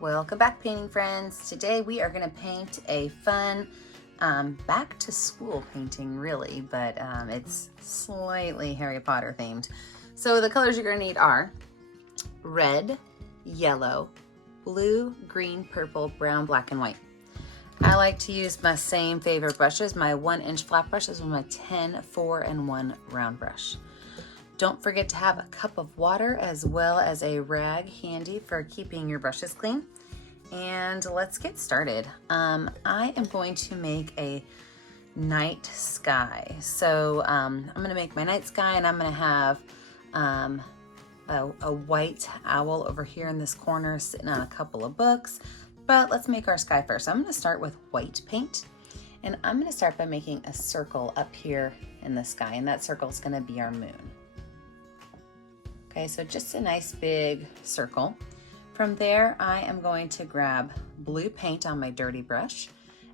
Welcome back, painting friends. Today we are going to paint a fun back to school painting, really, but it's slightly Harry Potter themed. So the colors you're going to need are red, yellow, blue, green, purple, brown, black, and white. I like to use my same favorite brushes. My 1-inch flat brush is my 10, 4, and 1 round brush. Don't forget to have a cup of water as well as a rag handy for keeping your brushes clean. And let's get started. I am going to make a night sky. So I'm gonna make my night sky, and I'm gonna have a white owl over here in this corner sitting on a couple of books. But let's make our sky first. I'm gonna start with white paint, and I'm gonna start by making a circle up here in the sky, and that circle is gonna be our moon. Okay, so just a nice big circle. From there, I am going to grab blue paint on my dirty brush,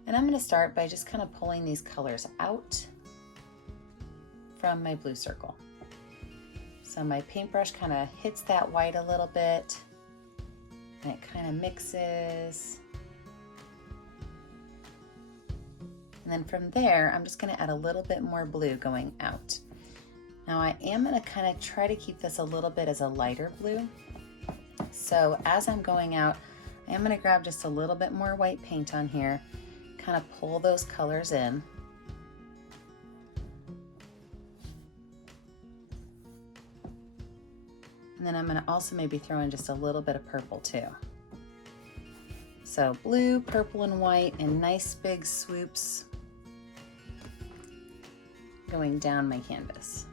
and I'm going to start by just kind of pulling these colors out from my blue circle. So my paintbrush kind of hits that white a little bit, and it kind of mixes. And then from there, I'm just going to add a little bit more blue going out. Now I am going to kind of try to keep this a little bit as a lighter blue. So as I'm going out, I am going to grab just a little bit more white paint on here, kind of pull those colors in. And then I'm going to also maybe throw in just a little bit of purple too. So blue, purple, and white in nice big swoops going down my canvas.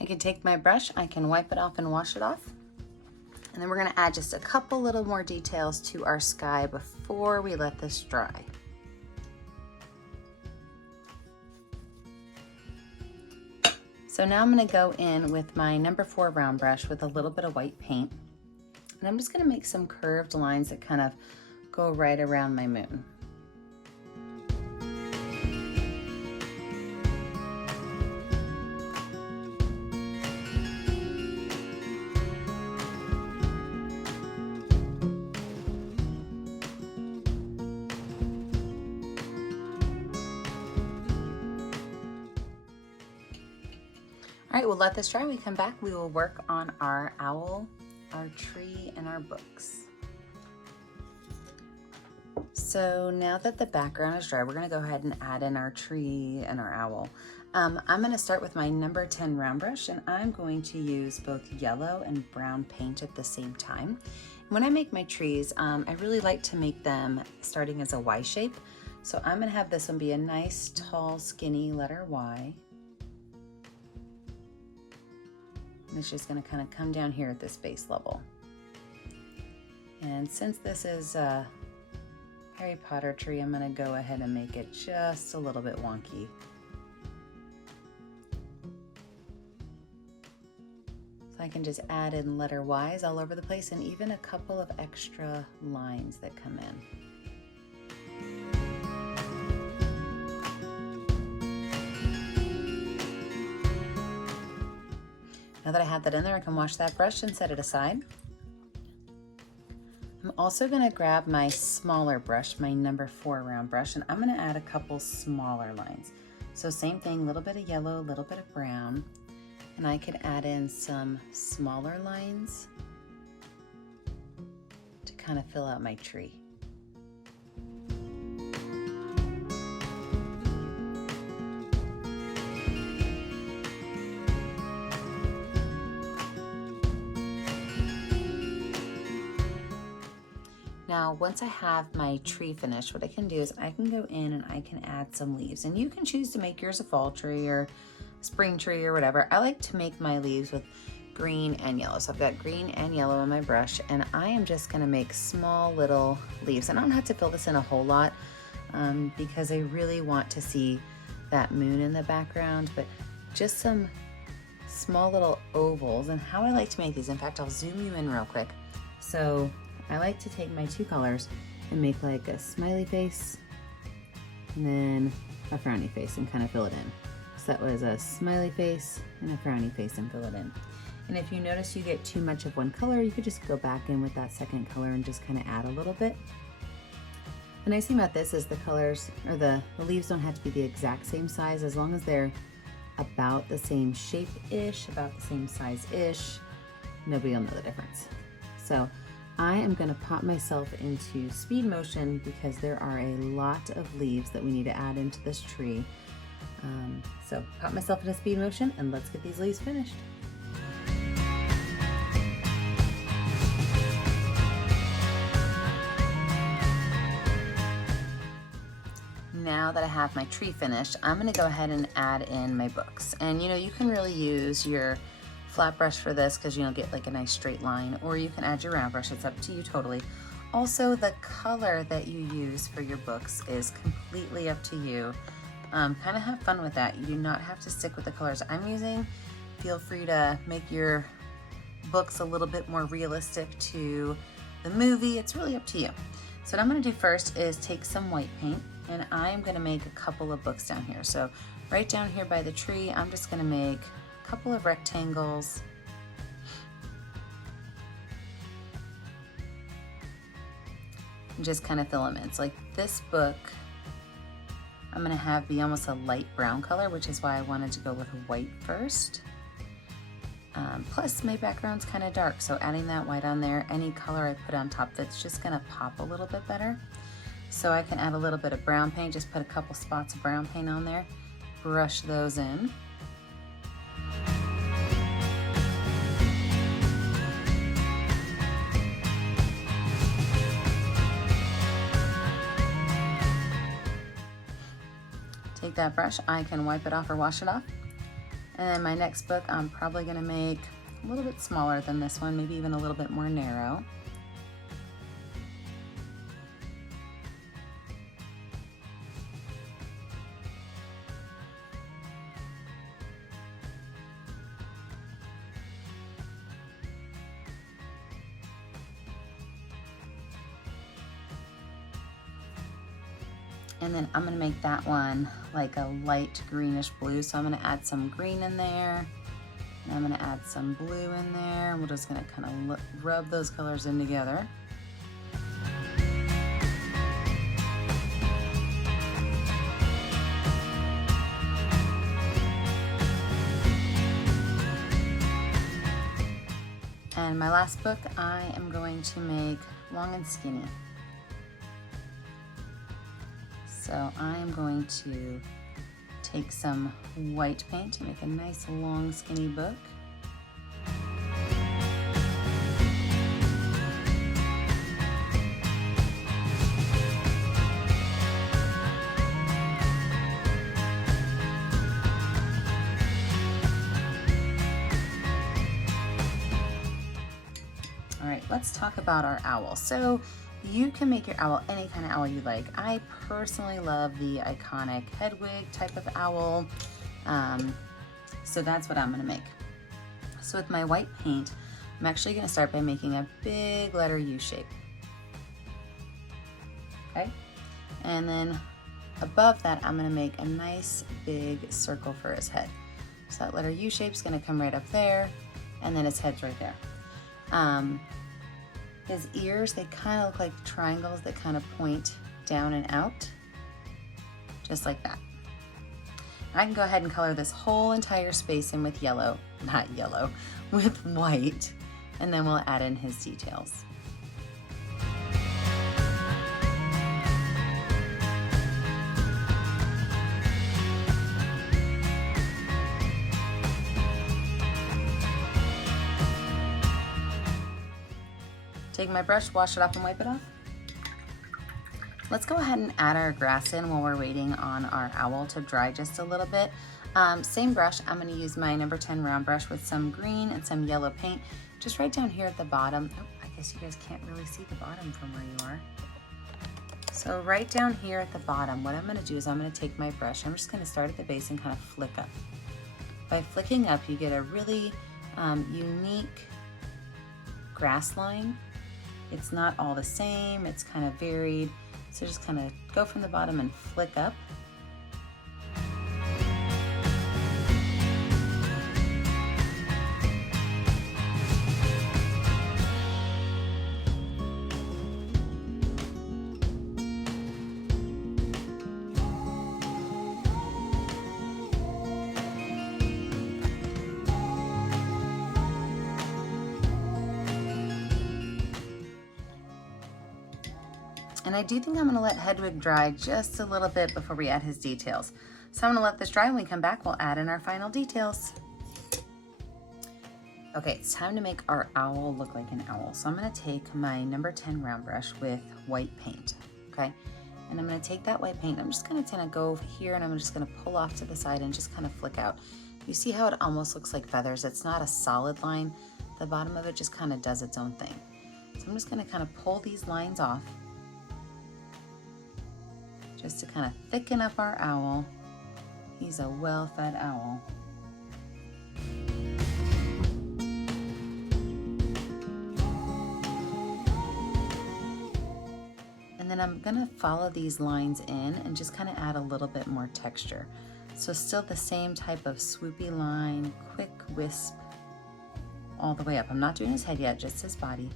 I can take my brush, I can wipe it off and wash it off. And then we're going to add just a couple little more details to our sky before we let this dry. So now I'm going to go in with my number 4 round brush with a little bit of white paint. And I'm just going to make some curved lines that kind of go right around my moon. All right, we'll let this dry. We come back, we will work on our owl, our tree, and our books. So now that the background is dry, we're gonna go ahead and add in our tree and our owl. I'm gonna start with my number 10 round brush, and I'm going to use both yellow and brown paint at the same time. When I make my trees, I really like to make them starting as a Y shape. So I'm gonna have this one be a nice, tall, skinny letter Y. It's just going to kind of come down here at this base level. And since this is a Harry Potter tree, I'm going to go ahead and make it just a little bit wonky. So I can just add in letter Y's all over the place, and even a couple of extra lines that come in. Now that I have that in there, I can wash that brush and set it aside. I'm also going to grab my smaller brush, my number 4 round brush, and I'm going to add a couple smaller lines. So same thing, a little bit of yellow, a little bit of brown, and I could add in some smaller lines to kind of fill out my tree. Now, once I have my tree finished, what I can do is I can go in and I can add some leaves. And you can choose to make yours a fall tree or spring tree or whatever. I like to make my leaves with green and yellow. So I've got green and yellow in my brush, and I am just gonna make small little leaves. And I don't have to fill this in a whole lot because I really want to see that moon in the background, but just some small little ovals. And how I like to make these, in fact, I'll zoom you in real quick. So I like to take my two colors and make like a smiley face and then a frowny face and kind of fill it in. So that was a smiley face and a frowny face and fill it in. And if you notice you get too much of one color, you could just go back in with that second color and just kind of add a little bit. The nice thing about this is the colors, or the leaves don't have to be the exact same size. As long as they're about the same shape-ish, about the same size-ish, nobody will know the difference. So I am gonna pop myself into speed motion because there are a lot of leaves that we need to add into this tree. So pop myself into speed motion and let's get these leaves finished. Now that I have my tree finished, I'm gonna go ahead and add in my books. And you know, you can really use your flat brush for this because you'll get like a nice straight line, or you can add your round brush, it's up to you totally. Also, the color that you use for your books is completely up to you. Kind of have fun with that. You do not have to stick with the colors I'm using. Feel free to make your books a little bit more realistic to the movie. It's really up to you. So what I'm gonna do first is take some white paint, and I'm gonna make a couple of books down here. So right down here by the tree, I'm just gonna make a couple of rectangles. And just kind of filaments. Like this book, I'm gonna have be almost a light brown color, which is why I wanted to go with white first. Plus my background's kind of dark, so adding that white on there, any color I put on top, that's just gonna pop a little bit better. So I can add a little bit of brown paint, just put a couple spots of brown paint on there, brush those in. Take that brush, I can wipe it off or wash it off. And then my next book, I'm probably gonna make a little bit smaller than this one, maybe even a little bit more narrow. And then I'm gonna make that one like a light greenish blue. So I'm gonna add some green in there, and I'm gonna add some blue in there, and we're just gonna kind of rub those colors in together. And my last book, I am going to make long and skinny. So I am going to take some white paint to make a nice long skinny book. All right, let's talk about our owl. So you can make your owl any kind of owl you like. I personally love the iconic Hedwig type of owl. So that's what I'm gonna make. So with my white paint, I'm actually gonna start by making a big letter U shape. Okay? And then above that, I'm gonna make a nice big circle for his head. So that letter U shape's gonna come right up there, and then his head's right there. His ears, they kind of look like triangles that kind of point down and out, just like that. I can go ahead and color this whole entire space in with yellow, not yellow, with white, and then we'll add in his details. Take my brush, wash it off and wipe it off. Let's go ahead and add our grass in while we're waiting on our owl to dry just a little bit. Same brush, I'm going to use my number 10 round brush with some green and some yellow paint, just right down here at the bottom. Oh, I guess you guys can't really see the bottom from where you are. So right down here at the bottom, what I'm going to do is I'm going to take my brush, I'm just going to start at the base and kind of flick up. By flicking up, you get a really unique grass line. It's not all the same, it's kind of varied. So just kind of go from the bottom and flick up. And I do think I'm going to let Hedwig dry just a little bit before we add his details. So I'm going to let this dry. When we come back, we'll add in our final details. Okay, it's time to make our owl look like an owl. So I'm going to take my number 10 round brush with white paint, okay? And I'm going to take that white paint, I'm just going to kind of go over here and I'm just going to pull off to the side and just kind of flick out. You see how it almost looks like feathers? It's not a solid line. The bottom of it just kind of does its own thing. So I'm just going to kind of pull these lines off, just to kind of thicken up our owl. He's a well-fed owl. And then I'm gonna follow these lines in and just kind of add a little bit more texture. So still the same type of swoopy line, quick wisp all the way up. I'm not doing his head yet, just his body.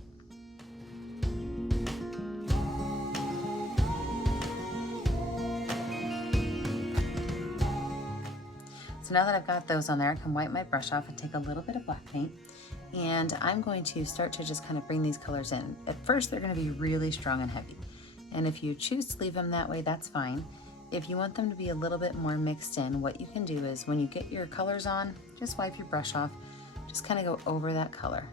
So now that I've got those on there, I can wipe my brush off and take a little bit of black paint, and I'm going to start to just kind of bring these colors in. At first, they're going to be really strong and heavy, and if you choose to leave them that way, that's fine. If you want them to be a little bit more mixed in, what you can do is when you get your colors on, just wipe your brush off, just kind of go over that color.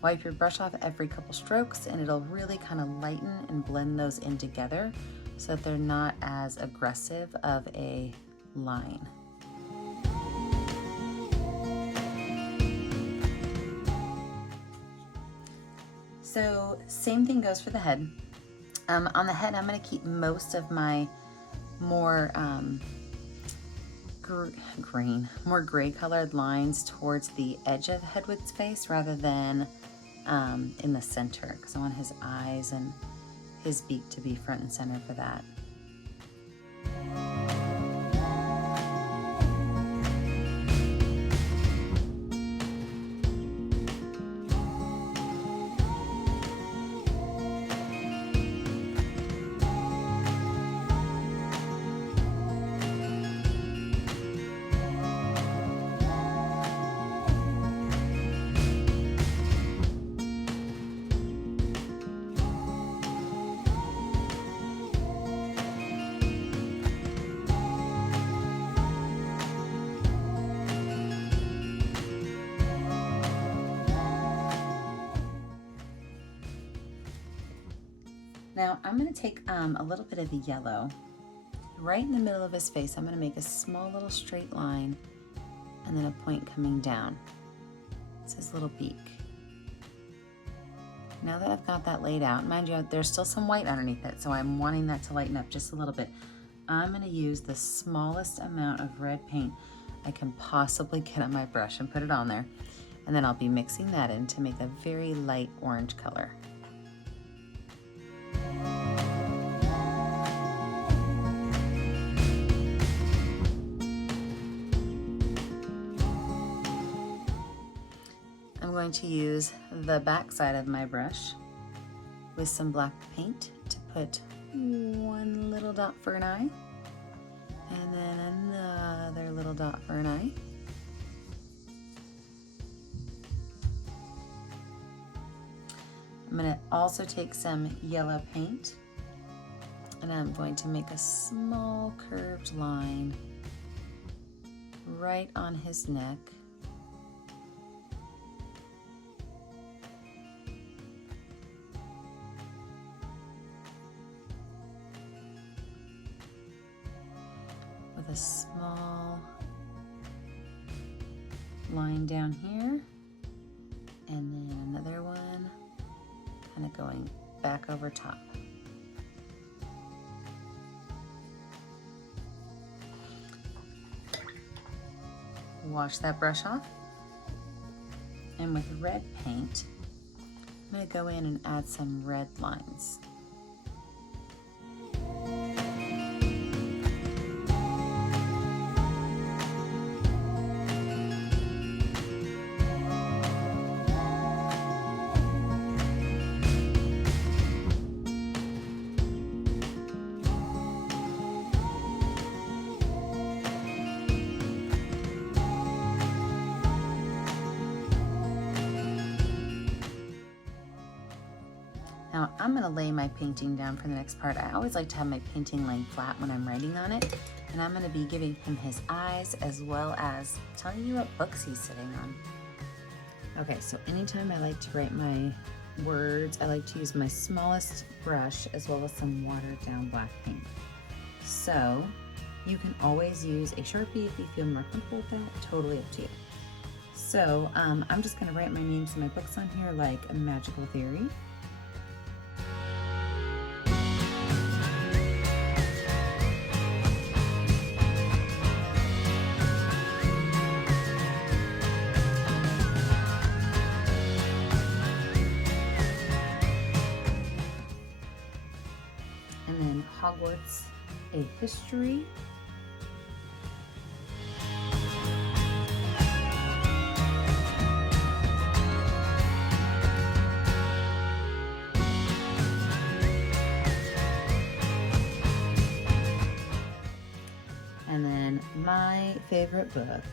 Wipe your brush off every couple strokes, and it'll really kind of lighten and blend those in together so that they're not as aggressive of a line. So same thing goes for the head. On the head, I'm going to keep most of my more more gray colored lines towards the edge of Hedwig's face rather than in the center, because I want his eyes and his beak to be front and center for that. Now I'm going to take a little bit of the yellow right in the middle of his face. I'm going to make a small little straight line and then a point coming down. It's his little beak. Now that I've got that laid out, mind you, there's still some white underneath it, so I'm wanting that to lighten up just a little bit. I'm going to use the smallest amount of red paint I can possibly get on my brush and put it on there. And then I'll be mixing that in to make a very light orange color. I'm going to use the back side of my brush with some black paint to put one little dot for an eye, and then another little dot for an eye. I'm going to also take some yellow paint, and I'm going to make a small curved line right on his neck. With a small line down here, and then another one kind of going back over top. Wash that brush off, and with red paint, I'm going to go in and add some red lines. Now I'm going to lay my painting down for the next part. I always like to have my painting laying flat when I'm writing on it, and I'm going to be giving him his eyes as well as telling you what books he's sitting on. Okay, so anytime I like to write my words, I like to use my smallest brush as well as some watered down black paint. So you can always use a Sharpie if you feel more comfortable with that, totally up to you. So I'm just going to write my names of my books on here, like A Magical Theory. And then Hogwarts, A History. And then my favorite book,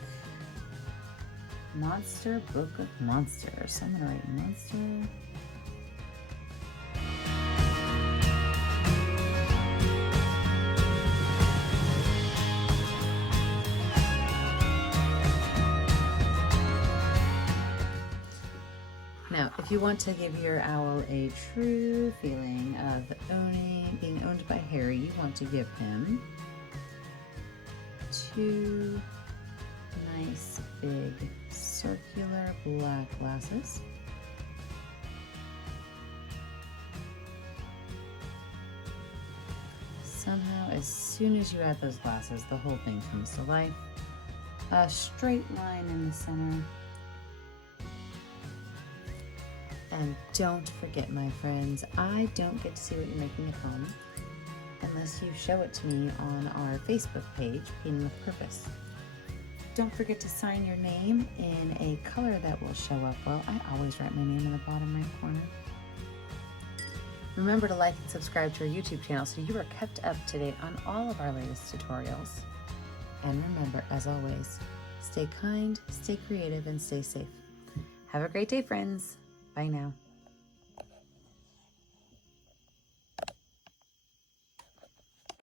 Monster Book of Monsters. So I'm gonna write Monster. Now, if you want to give your owl a true feeling of being owned by Harry, you want to give him 2 nice big circular black glasses. Somehow, as soon as you add those glasses, the whole thing comes to life. A straight line in the center. And don't forget, my friends, I don't get to see what you're making at home unless you show it to me on our Facebook page, Painting with Purpose. Don't forget to sign your name in a color that will show up well. I always write my name in the bottom right corner. Remember to like and subscribe to our YouTube channel so you are kept up to date on all of our latest tutorials. And remember, as always, stay kind, stay creative, and stay safe. Have a great day, friends. Bye now.